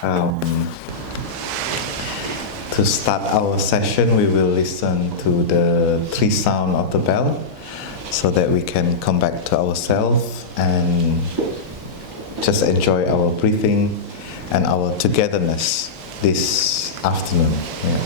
To start our session, we will listen to the 3 sound of the bell so that we can come back to ourselves and just enjoy our breathing and our togetherness this afternoon. Yeah.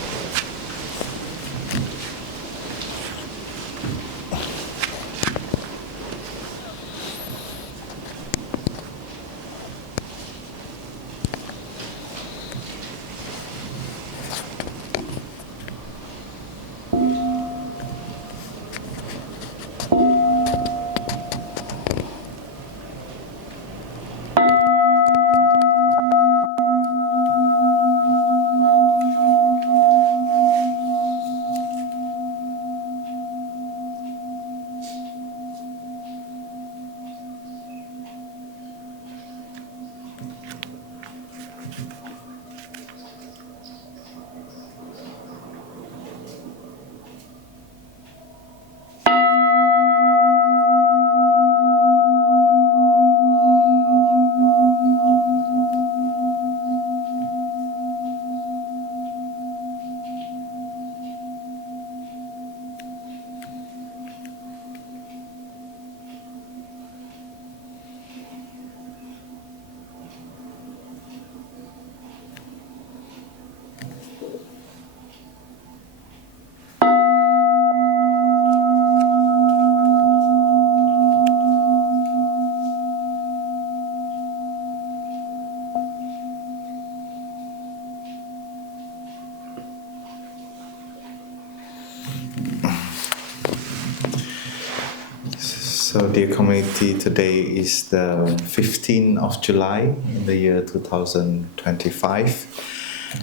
So, dear community, today is the 15th of July in the year 2025,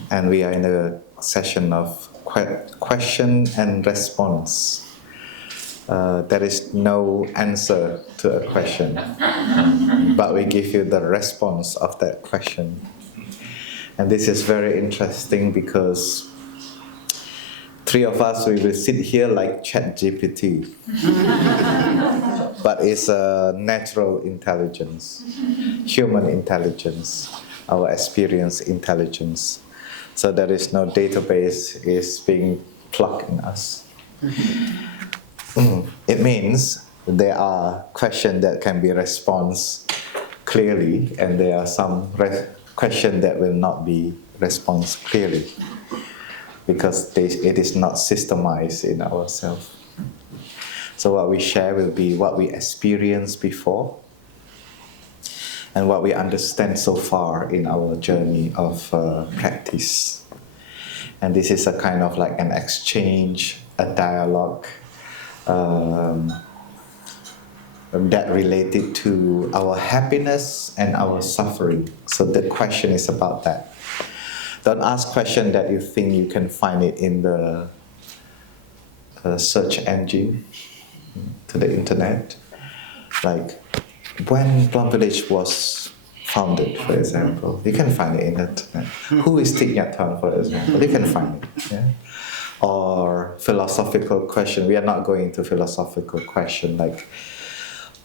and we are in a session of question and response. There is no answer to a question, but we give you the response of that question. And this is very interesting because 3 of us, we will sit here like ChatGPT. But it's a natural intelligence, human intelligence, our experience intelligence. So there is no database is being plugged in us. It means there are questions that can be responded clearly, and there are some questions that will not be responded clearly, because it is not systemized in ourselves. So what we share will be what we experienced before and what we understand so far in our journey of practice. And this is a kind of like an exchange, a dialogue that related to our happiness and our suffering. So the question is about that. Don't ask questions that you think you can find it in the search engine, to the internet. Like, when Plum Village was founded, for example, you can find it in the internet. Who is Thich Nhat Hanh, for example? You can find it. Yeah? Or philosophical question. We are not going into philosophical question like,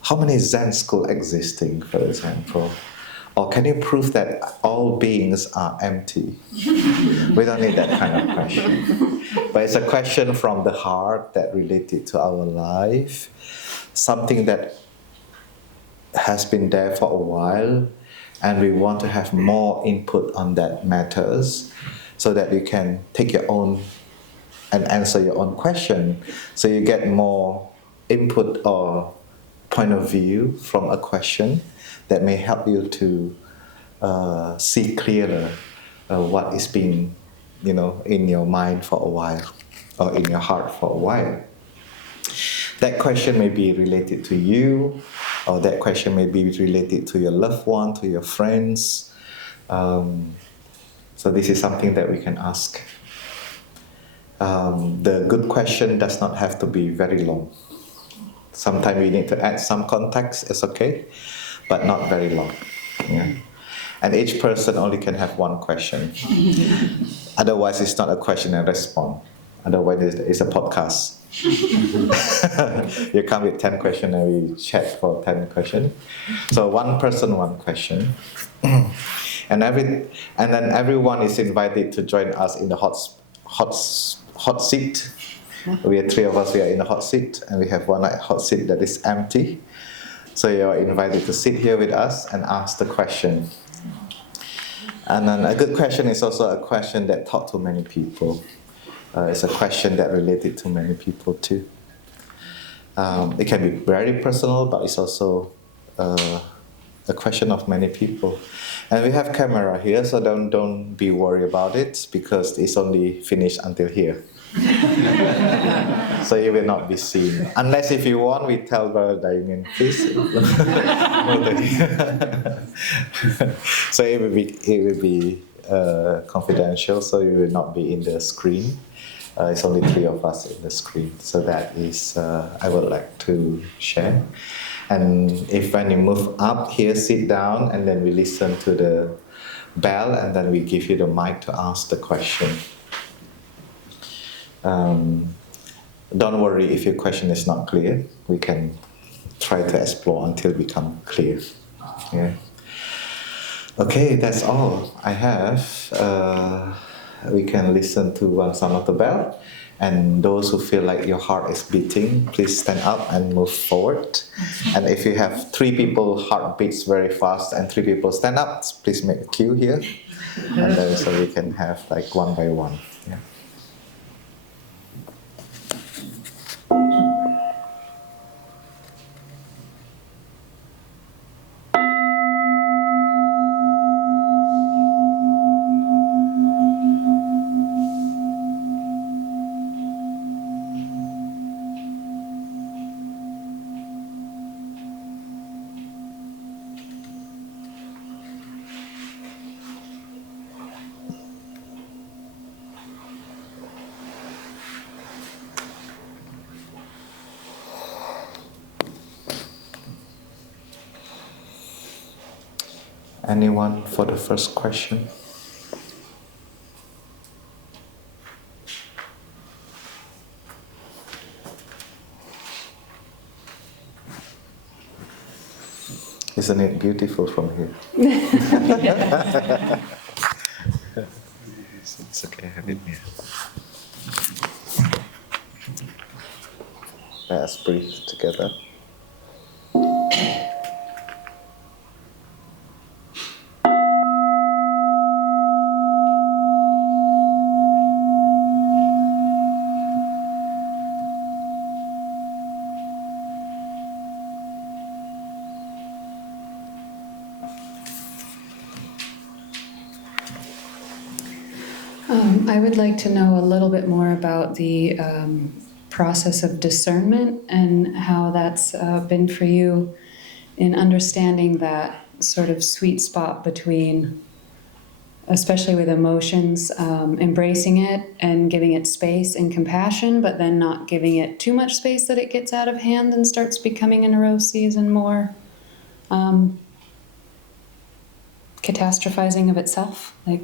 how many Zen schools existing, for example? Or can you prove that all beings are empty? We don't need that kind of question. But it's a question from the heart that related to our life, something that has been there for a while, and we want to have more input on that matters so that you can take your own and answer your own question. So you get more input or point of view from a question that may help you to see clearer what is being, in your mind for a while or in your heart for a while. That question may be related to you, or that question may be related to your loved one, to your friends. So this is something that we can ask. The good question does not have to be very long. Sometimes we need to add some context, it's okay, but not very long. Yeah? And each person only can have one question. Otherwise, it's not a question and response. Otherwise, it's a podcast. You come with 10 questions and we chat for 10 questions. So one person, one question. and then everyone is invited to join us in the hot seat. We are 3 of us. We are in the hot seat, and we have one hot seat that is empty. So you are invited to sit here with us and ask the question. And then a good question is also a question that taught to many people. It's a question that related to many people too. It can be very personal, but it's also a question of many people. And we have camera here, so don't be worried about it, because it's only finished until here. So it will not be seen. Unless if you want, we tell Brother Damien, please. So it will be confidential, so it will not be in the screen. It's only 3 of us in the screen. So that is, I would like to share. And if when you move up here, sit down, and then we listen to the bell, and then we give you the mic to ask the question. Don't worry if your question is not clear. We can try to explore until it becomes clear. Yeah. Okay, that's all I have. We can listen to one sound of the bell. And those who feel like your heart is beating, please stand up and move forward. And if you have 3 people heart beats very fast and 3 people stand up, please make a queue here. And then so we can have like one by one. Yeah. Anyone for the first question? Isn't it beautiful from here? It's okay, have it here. Let us breathe together. I would like to know a little bit more about the process of discernment and how that's been for you in understanding that sort of sweet spot between, especially with emotions, embracing it and giving it space and compassion, but then not giving it too much space that it gets out of hand and starts becoming a neuroses and more catastrophizing of itself. Like,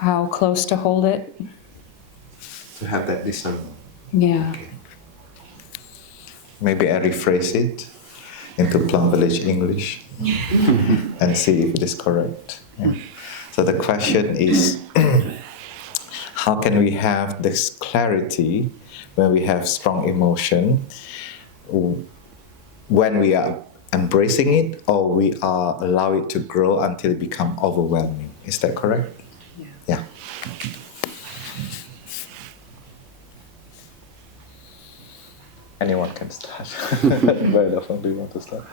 how close to hold it? To have that discernment. Yeah. Okay. Maybe I rephrase it into Plum Village English and see if it is correct. Yeah. So the question is, how can we have this clarity when we have strong emotion, when we are embracing it, or we are allow it to grow until it become overwhelming? Is that correct? Yeah. Anyone can start. Very often, do you want to start?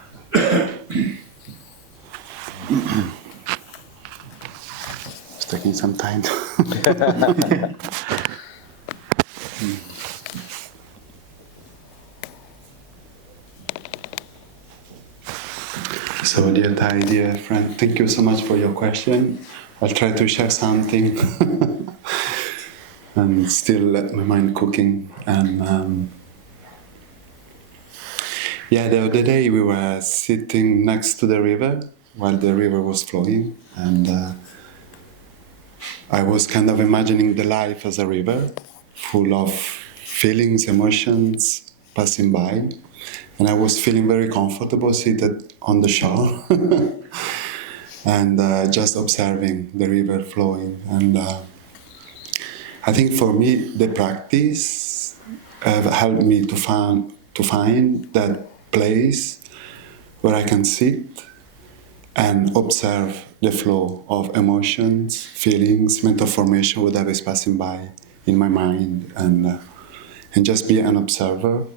It's taking some time. So, dear Thai, dear friend, thank you so much for your question. I'll try to share something and still let my mind cooking. And the other day we were sitting next to the river while the river was flowing, and I was kind of imagining the life as a river, full of feelings, emotions passing by, and I was feeling very comfortable seated on the shore. and just observing the river flowing. And I think for me, the practice helped me to find that place where I can sit and observe the flow of emotions, feelings, mental formation, whatever is passing by in my mind, and just be an observer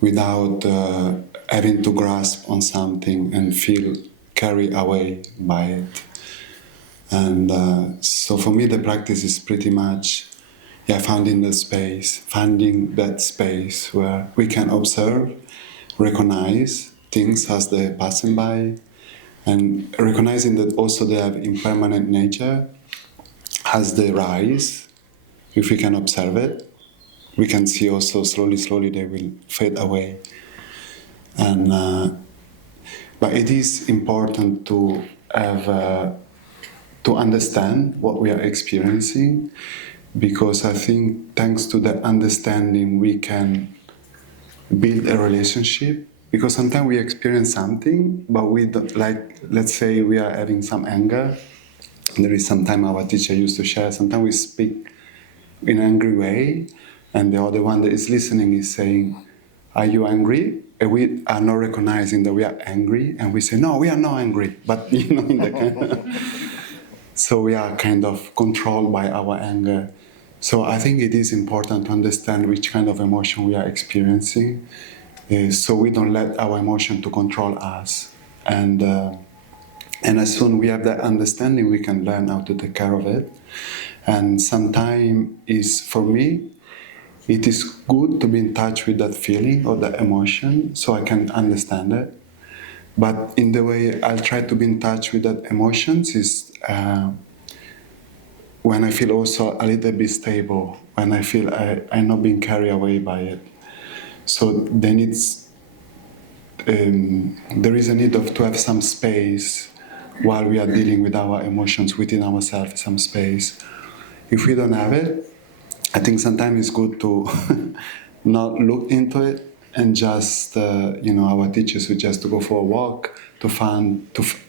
without having to grasp on something and feel carried away by it. And so for me, the practice is pretty much finding that space where we can observe, recognize things as they're passing by, and recognizing that also they have impermanent nature. As they rise, if we can observe it, we can see also slowly they will fade away. And but it is important to have to understand what we are experiencing, because I think thanks to the understanding we can build a relationship. Because sometimes we experience something, but we don't, like, let's say we are having some anger. There is sometimes our teacher used to share, sometimes we speak in an angry way, and the other one that is listening is saying, "Are you angry?" And we are not recognizing that we are angry, and we say, "No, we are not angry." But in the kind so we are kind of controlled by our anger. So I think it is important to understand which kind of emotion we are experiencing, so we don't let our emotion to control us. And as soon we have that understanding, we can learn how to take care of it. And sometimes is, for me, it is good to be in touch with that feeling or that emotion so I can understand it. But in the way I'll try to be in touch with that emotions is when I feel also a little bit stable, when I feel I'm not being carried away by it. So then there is a need to have some space while we are dealing with our emotions within ourselves, some space. If we don't have it, I think sometimes it's good to not look into it and just, our teachers suggest to go for a walk,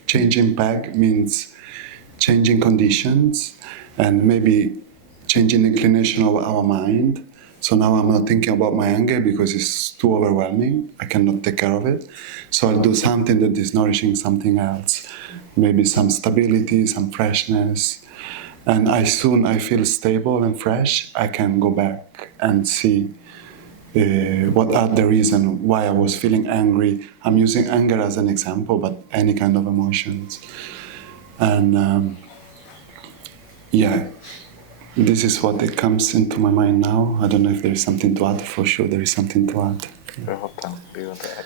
changing pack means changing conditions and maybe changing the inclination of our mind. So now I'm not thinking about my anger because it's too overwhelming. I cannot take care of it. So I'll do something that is nourishing something else. Maybe some stability, some freshness. And as soon I feel stable and fresh, I can go back and see what are the reasons why I was feeling angry. I'm using anger as an example, but any kind of emotions. And this is what it comes into my mind now. I don't know if there is something to add. For sure, there is something to add. Phap Thang, do you want to add?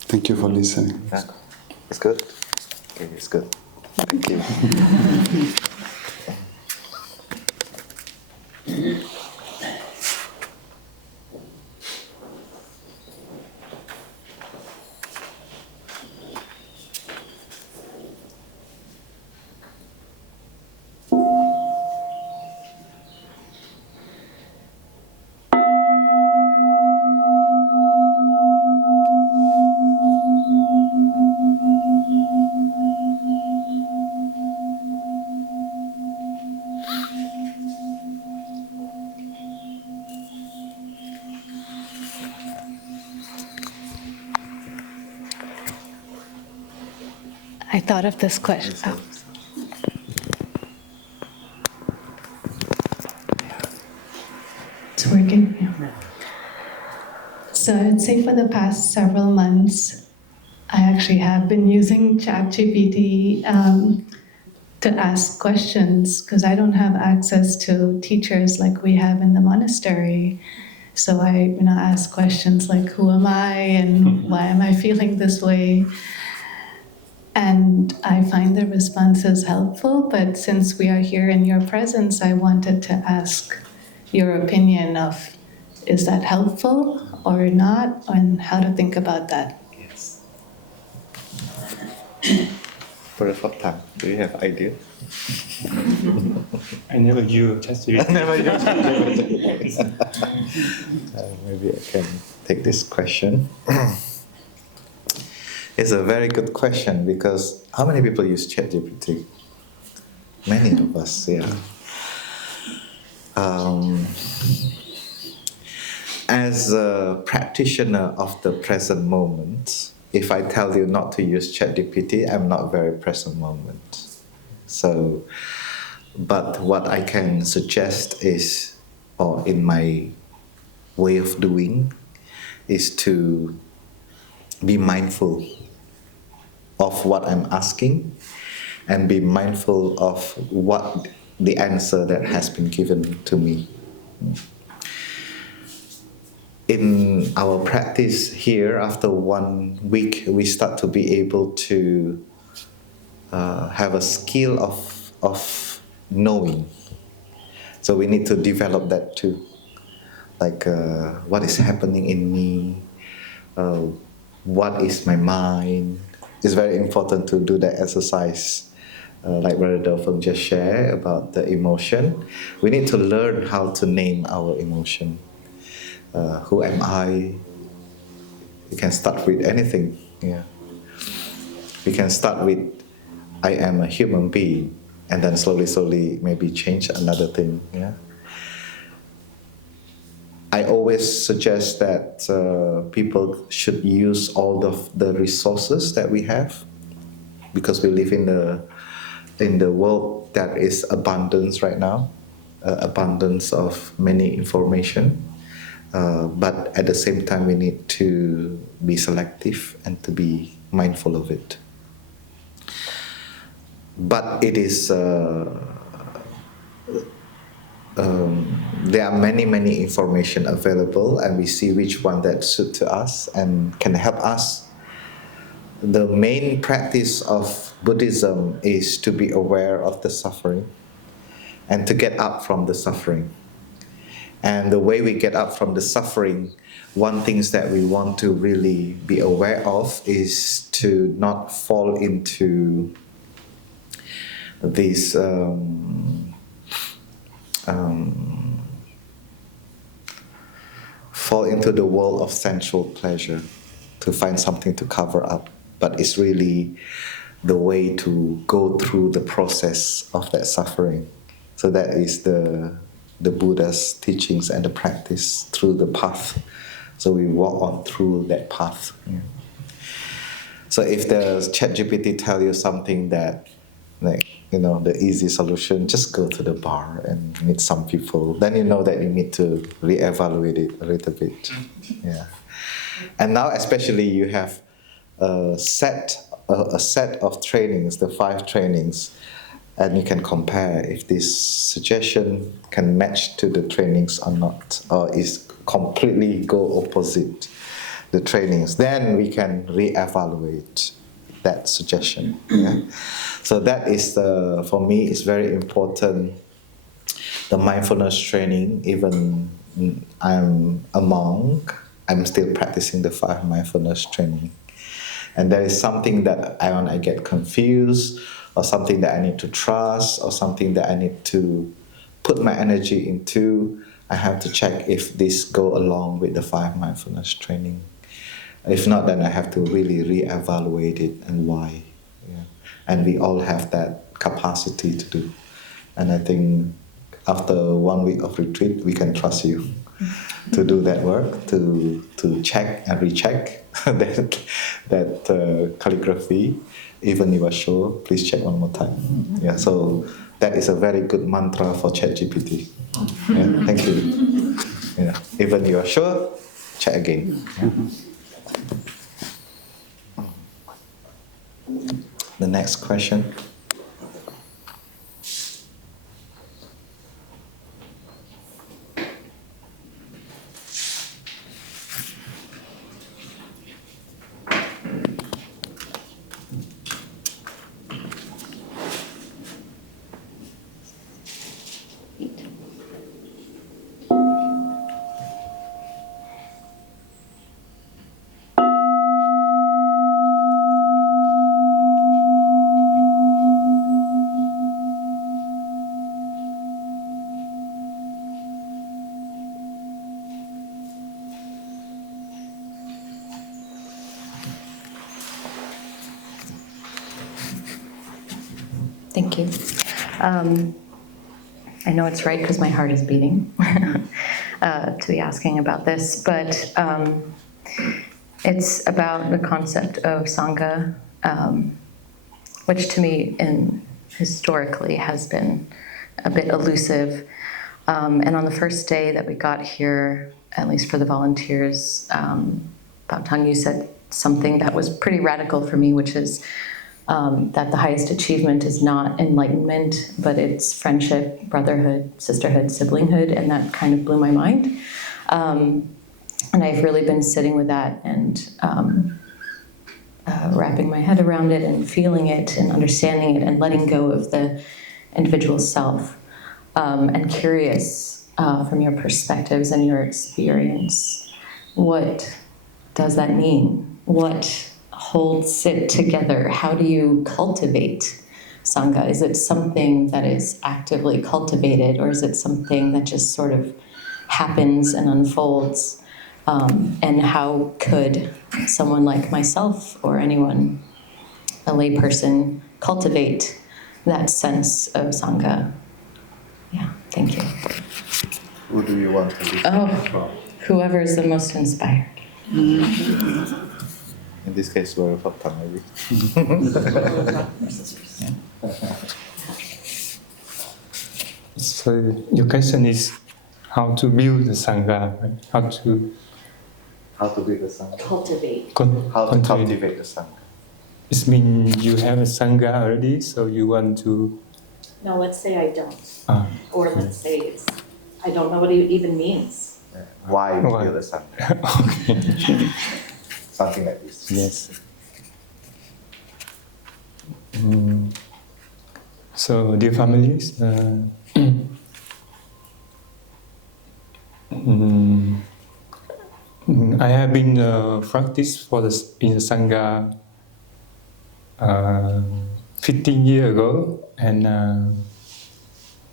Thank you for listening. Yeah. It's good? Okay, it's good. Thank you. I thought of this question. Oh. It's working? Yeah. So I'd say for the past several months, I actually have been using ChatGPT to ask questions because I don't have access to teachers like we have in the monastery. So I ask questions like, who am I and why am I feeling this way? And I find the responses helpful, but since we are here in your presence, I wanted to ask your opinion of, is that helpful or not, and how to think about that? Yes. For the Phap Thang, do you have idea? I never use ChatGPT. Never use. Maybe I can take this question. It's a very good question because how many people use ChatGPT? Many of us, yeah. As a practitioner of the present moment, if I tell you not to use ChatGPT, I'm not very present moment. So, but what I can suggest is, or in my way of doing, is to be mindful of what I'm asking and be mindful of what the answer that has been given to me. In our practice here, after 1 week, we start to be able to have a skill of knowing. So we need to develop that too. Like what is happening in me, what is my mind. It's very important to do that exercise. Like Brother Dao Phuong just shared about the emotion. We need to learn how to name our emotion. Who am I? You can start with anything. Yeah. We can start with I am a human being, and then slowly, maybe change another thing. Yeah. I always suggest that people should use all of the resources that we have, because we live in the world that is abundance right now, abundance of many information. But at the same time, we need to be selective and to be mindful of it. But it is there are many information available, and we see which one that suits to us and can help us. The main practice of Buddhism is to be aware of the suffering and to get up from the suffering. And the way we get up from the suffering, one thing that we want to really be aware of is to not fall into these fall into the world of sensual pleasure, to find something to cover up. But it's really the way to go through the process of that suffering. So that is the Buddha's teachings and the practice through the path. So we walk on through that path. Yeah. So if the ChatGPT tell you something that, like, the easy solution, just go to the bar and meet some people. Then you know that you need to reevaluate it a little bit. Yeah. And now especially you have a set of trainings, the 5 trainings, and you can compare if this suggestion can match to the trainings or not, or is completely go opposite the trainings. Then we can reevaluate that suggestion. Yeah? So that is for me, it's very important. The mindfulness training, even I'm a monk, I'm still practicing the 5 mindfulness training. And there is something that I get confused, or something that I need to trust, or something that I need to put my energy into, I have to check if this go along with the 5 mindfulness training. If not, then I have to really reevaluate it and why. Yeah. And we all have that capacity to do. And I think after 1 week of retreat, we can trust you to do that work, to check and recheck that calligraphy. Even you are sure, please check one more time. Yeah, so that is a very good mantra for ChatGPT. Yeah, thank you. Yeah, even you are sure, check again. Yeah. The next question. Thank you. I know it's right because my heart is beating to be asking about this, but it's about the concept of Sangha, which to me historically has been a bit elusive. And on the first day that we got here, at least for the volunteers, Phap Thang, you said something that was pretty radical for me, which is that the highest achievement is not enlightenment, but it's friendship, brotherhood, sisterhood, siblinghood, and that kind of blew my mind. And I've really been sitting with that and wrapping my head around it and feeling it and understanding it and letting go of the individual self. And curious from your perspectives and your experience, what does that mean? What holds it together? How do you cultivate Sangha? Is it something that is actively cultivated, or is it something that just sort of happens and unfolds? And how could someone like myself or anyone, a layperson, cultivate that sense of Sangha? Yeah, thank you. Who do you want to be? Whoever is the most inspired. In this case, we're Phap Thang, maybe. So your question is how to build the Sangha, right? How to build the Sangha? Cultivate. How to cultivate the Sangha? It means you have a Sangha already, so you want to... No, let's say I don't. Or let's say I don't know what it even means. Why build a Sangha? Okay. Something like this. Yes. So, dear families, I have been practiced in the Sangha 15 years ago, and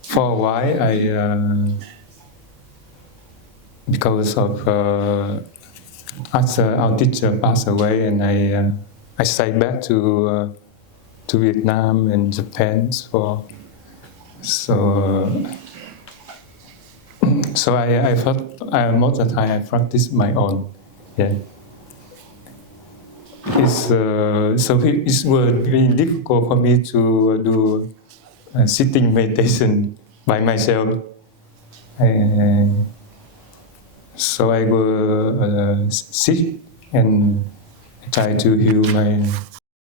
for a while because of after our teacher passed away, and I stayed back to Vietnam and Japan so I thought most of the time I practice my own. Yeah. It's very difficult for me to do sitting meditation by myself. So I will sit and try to heal my